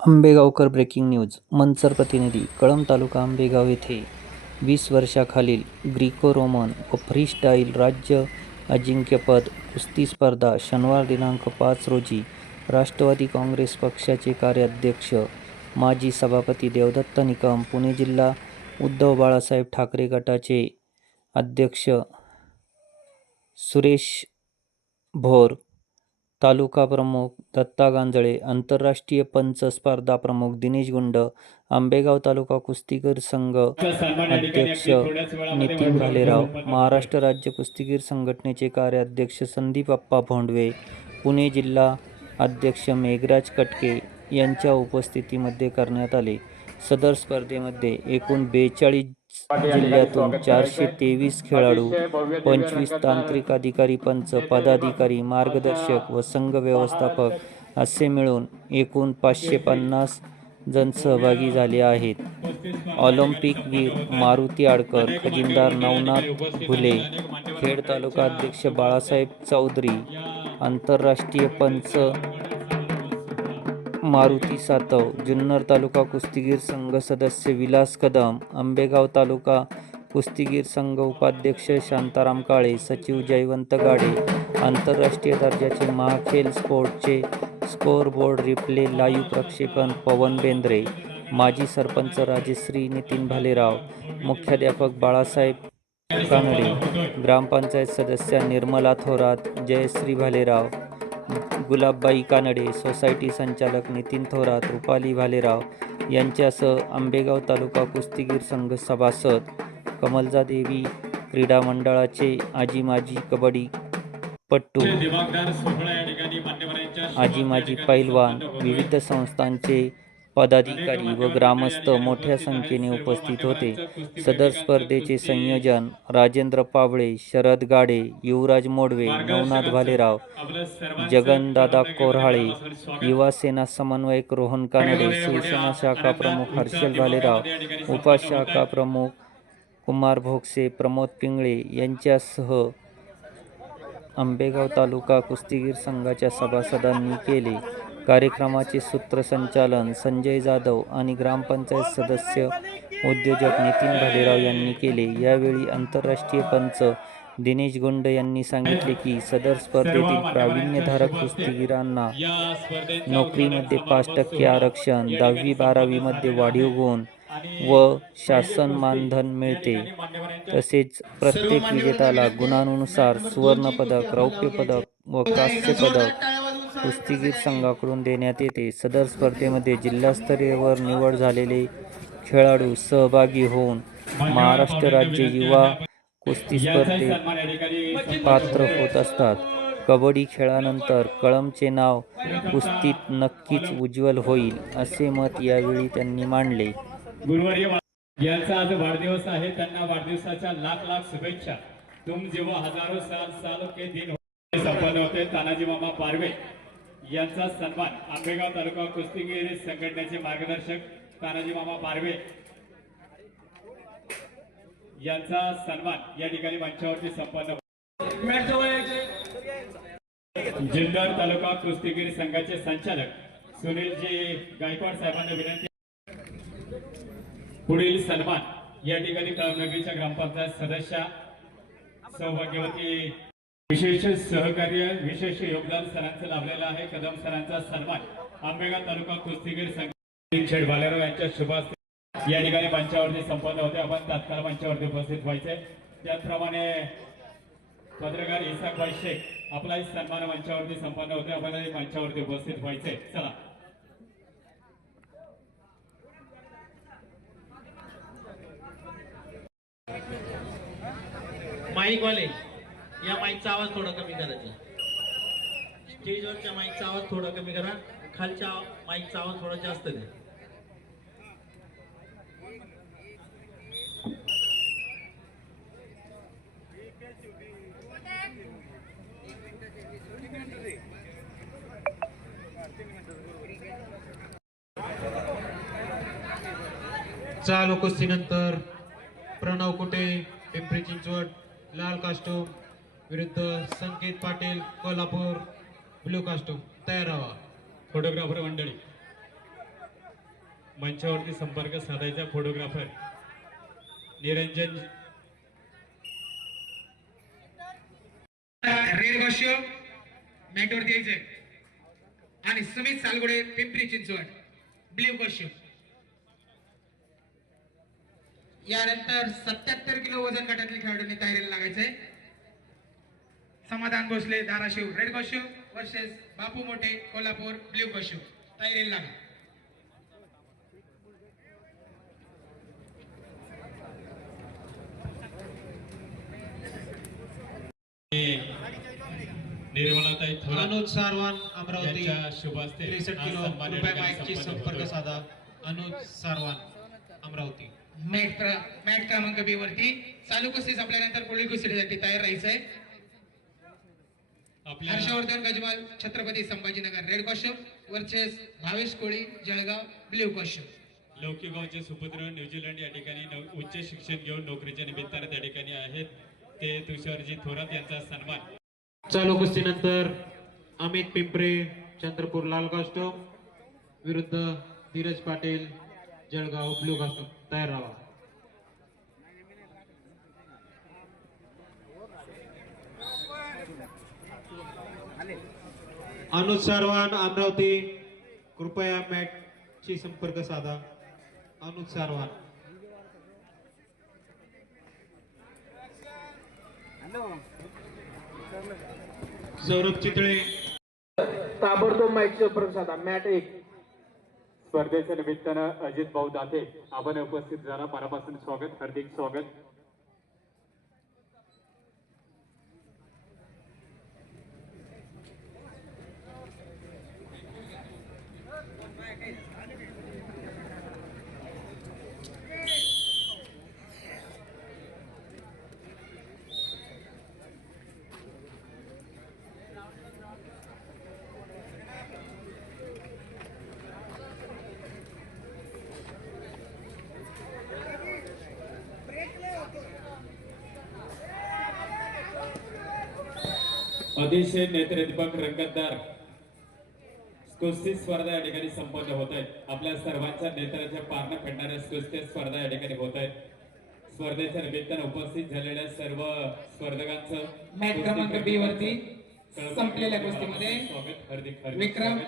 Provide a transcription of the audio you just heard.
Ambegaonkar breaking news Manchar प्रतिनिधी कळंब तालुका आंबेगाव येथे. वीस वर्षाखालील ग्रीको रोमन व फ्रीस्टाईल राज्य अजिंक्यपद कुस्ती स्पर्धा शनिवार दिनांक पाच रोजी राष्ट्रवादी काँग्रेस पक्षाचे कार्याध्यक्ष माजी सभापती देवदत्त निकम पुणे जिल्हा उद्धव बाळासाहेब ठाकरे गटाचे अध्यक्ष सुरेश भोर तालुका प्रमुख दत्ता गांजळे आंतरराष्ट्रीय पंच स्पर्धा प्रमुख दिनेश गुंड आंबेगाव तालुका कुस्तीगीर संघ अध्यक्ष नितीन भालेराव महाराष्ट्र राज्य कुस्तीगीर संघटनेचे कार्याध्यक्ष संदीप अप्पा भोंडवे पुणे जिल्हा अध्यक्ष मेघराज कटके यांच्या उपस्थितीमध्ये करण्यात आले. सदर स्पर्धेमध्ये एकूण बेचाळीस जिल्ह्यातून चारशे तेवीस खेळाडू पंचवीस तांत्रिक अधिकारी पंच पदाधिकारी मार्गदर्शक व संघ व्यवस्थापक असे मिळून एकूण पाचशे पन्नास जण सहभागी झाले आहेत. ऑलिम्पिक वीर मारुती आडकर खजिनदार नवनाथ घुले खेड तालुका अध्यक्ष बाळासाहेब चौधरी आंतरराष्ट्रीय पंच मारुती सातव जुन्नर तालुका कुस्तीगीर संघ सदस्य विलास कदम आंबेगाव तालुका कुस्तीगीर संघ उपाध्यक्ष शांताराम काळे सचिव जयवंत गाडे आंतरराष्ट्रीय दर्जाचे महाखेल स्पोर्टचे स्कोअर बोर्ड रिप्ले लाईव्ह प्रक्षेपण पवन बेंद्रे माजी सरपंच राजेश्री नितीन भालेराव मुख्याध्यापक बाळासाहेब कानडे ग्रामपंचायत सदस्या निर्मला थोरात जयश्री भालेराव गुलाबबाई कानडे सोसायटी संचालक नितीन थोरात रुपाली भालेराव यांच्यासह आंबेगाव तालुका कुस्तीगीर संघ सभासद कमलजा देवी क्रीडा मंडळाचे आजी माजी कबड्डी पट्टू आजी माजी पैलवान विविध संस्थांचे पदाधिकारी व ग्रामस्थ मोठ्या संख्येने उपस्थित होते. सदर स्पर्धेचे संयोजन राजेंद्र पावळे शरद गाडे युवराज मोडवे नवनाथ भालेराव जगनदादा कोऱ्हाळे युवा सेना समन्वयक रोहन कानडे शिवसेना शाखा प्रमुख हर्षल भालेराव उपशाखा प्रमुख कुमार भोगसे प्रमोद पिंगळे यांच्यासह आंबेगाव तालुका कुस्तीगीर संघाच्या सभासदांनी केले. कार्यक्रमाचे सूत्रसंचालन संजय जाधव आणि ग्रामपंचायत सदस्य उद्योजक नितीन भालेराव यांनी केले. यावेळी आंतरराष्ट्रीय पंच दिनेश गुंड यांनी सांगितले की सदर स्पर्धेतील प्रावीण्यधारक कुस्तीगीरांना नोकरीमध्ये पाच टक्के आरक्षण दहावी बारावीमध्ये वाढीव गुण व शासन मानधन मिळते. तसेच प्रत्येक विजेत्याला गुणांनुसार सुवर्णपदक रौप्य पदक व कांस्य पदक कुस्तीगीर संघाकडून देण्यात येते. सदर स्पर्धेमध्ये जिल्हास्तरीयवर निवड झालेले खेळाडू सहभागी होऊन महाराष्ट्र राज्य युवा कुस्ती स्पर्धेत पात्र होत असतात. कबड्डी खेळानंतर कळमचे नाव कुस्तीत नक्कीच उज्ज्वल होईल असे मत यावेळी त्यांनी मांडले. गुरुवारी यांचा आज वाढदिवस आहे. त्यांना वाढदिवसाच्या लाख लाख शुभेच्छा. तुम जेव्हा हजारो साल साल के दिन हो- संपन्न होते तानाजी मामा पारवे. यांचा सन्मान आंबेगाव तालुका कुस्तीगिरी संघटनेचे मार्गदर्शक तानाजी मामा पारवे यांचा सन्मान या ठिकाणी मंचावरती संपन्न जुन्नर तालुका कुस्तीगिरी संघाचे संचालक सुनीलजी गायकवाड साहेबांना विनंती पुढील सन्मान या ठिकाणी कळमनगरीच्या ग्रामपंचायत सदस्या सौभाग्यवती विशेष सहकार्य विशेष योगदान सरांचं लाभलेलं आहे. कदम सरांचा सन्मान आंबेगाव तालुका कुस्तीगीर संघ छेड भालेराव यांच्या शुभास्ते या ठिकाणी मंचावरती संपन्न होते. आपण तात्काळ मंचावरती उपस्थित व्हायचे. त्याचप्रमाणे पत्रकार इसाकभाई शेख आपलाही सन्मान मंचावरती संपन्न होते. आपल्यालाही मंचावरती उपस्थित व्हायचे. चला. माईक वाले. या माईकचा आवाज थोडा कमी करायचा स्टेजवरच्या माईकचा आवाज थोडा कमी करा. खालच्या माईकचा आवाज थोडा जास्त द्या. चालू कुस्तीनंतर प्रणव कुटे पिंपरी चिंचवड लाल कास्टो विरुद्ध संकेत पाटील कोल्हापूर ब्लू कास्टूम तयार राहा फोटोग्राफर मंडळी मंचावरती संपर्क साधायचा फोटोग्राफर निरंजन रेड कॉस्ट्युम मॅटवरती यायचंय. आणि समित सालगुडे पिंपरी चिंचवड ब्ल्यू कॉस्ट्युम यानंतर सत्याहत्तर किलो वजन गटातील खेळाडूंनी तयारीला लागायचंय. Samadhan Bhosale Dharashiv red costume versus Bapu Mothe Kolhapur blue costume तयारीला लागा. निर्मलाताई अनुज सारवान अमरावती यांच्या शुभ त्रेसष्ट किलो रुपये माईकची संपन्न संपर्क. साधा. अनुज सारवान अमरावती. मॅट मॅट क्रमांक बी वरती. चालू कुस्ती संपल्यानंतर पुढील कुस्तीसाठी तयार राहायचंय. Harshvardhan Gajmal Chhatrapati Sambhajinagar. Red costume versus Bhavesh Koli Jalgaon blue costume लौकिगावचे सुपुत्र न्यूझीलंड या ठिकाणी उच्च शिक्षण घेऊन नोकरीच्या निमित्ताने त्या ठिकाणी आहेत. ते तुषारजी थोरात यांचा सन्मान. चालू कुस्तीनंतर अमित पिंपरे चंद्रपूर लाल कास्टोम विरुद्ध धीरज पाटील जळगाव ब्ल्यू कास्टोम तयार राहा. अनुज सारवान अमरावती. कृपया मॅटची संपर्क साधा. अनुज सारवान. सौरभ चितळे. ताबडतोब माईकचे प्रसाद मॅट एक. स्पर्धेच्या निमित्तानं अजित भाऊ दाते. आपण उपस्थित झाला. मनापासून स्वागत. हार्दिक स्वागत. अतिशय नेत्रदीपक रंगतदार. कुस्ती स्पर्धा या ठिकाणी संपन्न होत आहेत. आपल्या सर्वांच्या नेत्राच्या पारणं फेडणाऱ्या कुस्ती स्पर्धा या ठिकाणी होत आहेत. स्पर्धेच्या निमित्तानं उपस्थित झालेल्या सर्व स्पर्धकांचं मॅट क्रमांक बी वरती संपलेल्या कुस्तीमध्ये स्वागत हार्दिक विक्रम